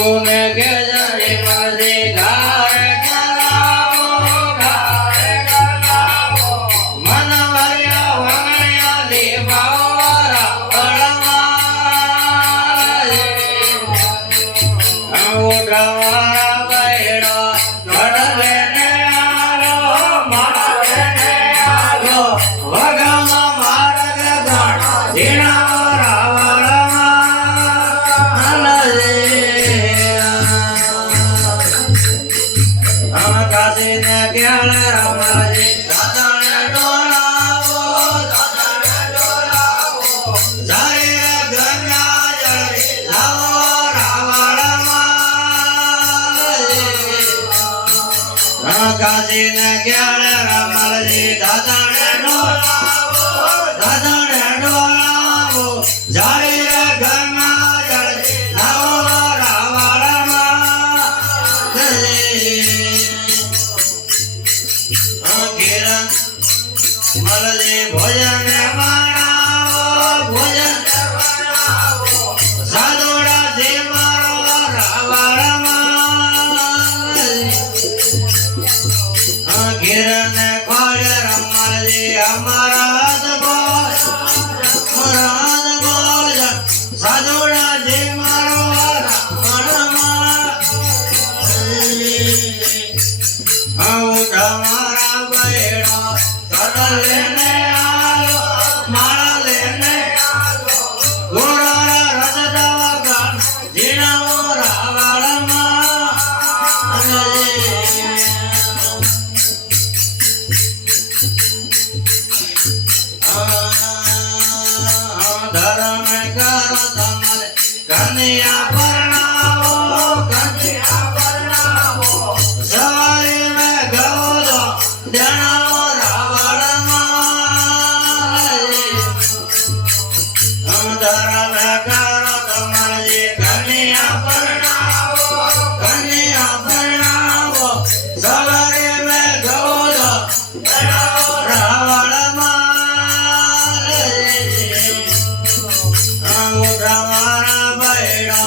तुमे के जड़ी मर्जी घर करावो मन भरिया वंगड़िया दी बावरा उठवारा बैड़ा घड़ले ने आलो मारे ने आलो वगमा मार्ग घड़ा झीणा काशी ने ज्ञान रमल जी दादन डोलावो जारी रे गंगा जल लावो रावण किरण मल जी भोजन बनावो भोजन साधुड़ा जी मारो रावण किरण खोज रमल जी हमारा साधुड़ा जी मारो हमारा बैड़ा कटल लेने आलो मारा लेने घोड़ा रथ दवा जीना रावण धर्म कर धमल कन्या परनावो सवारी में गौदो देनावो रावण धर्म कर धमल जी कन्या परनावो सवारी में गौदो देनावो रावण हमारा बैड़ा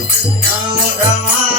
અંગૂઠામાં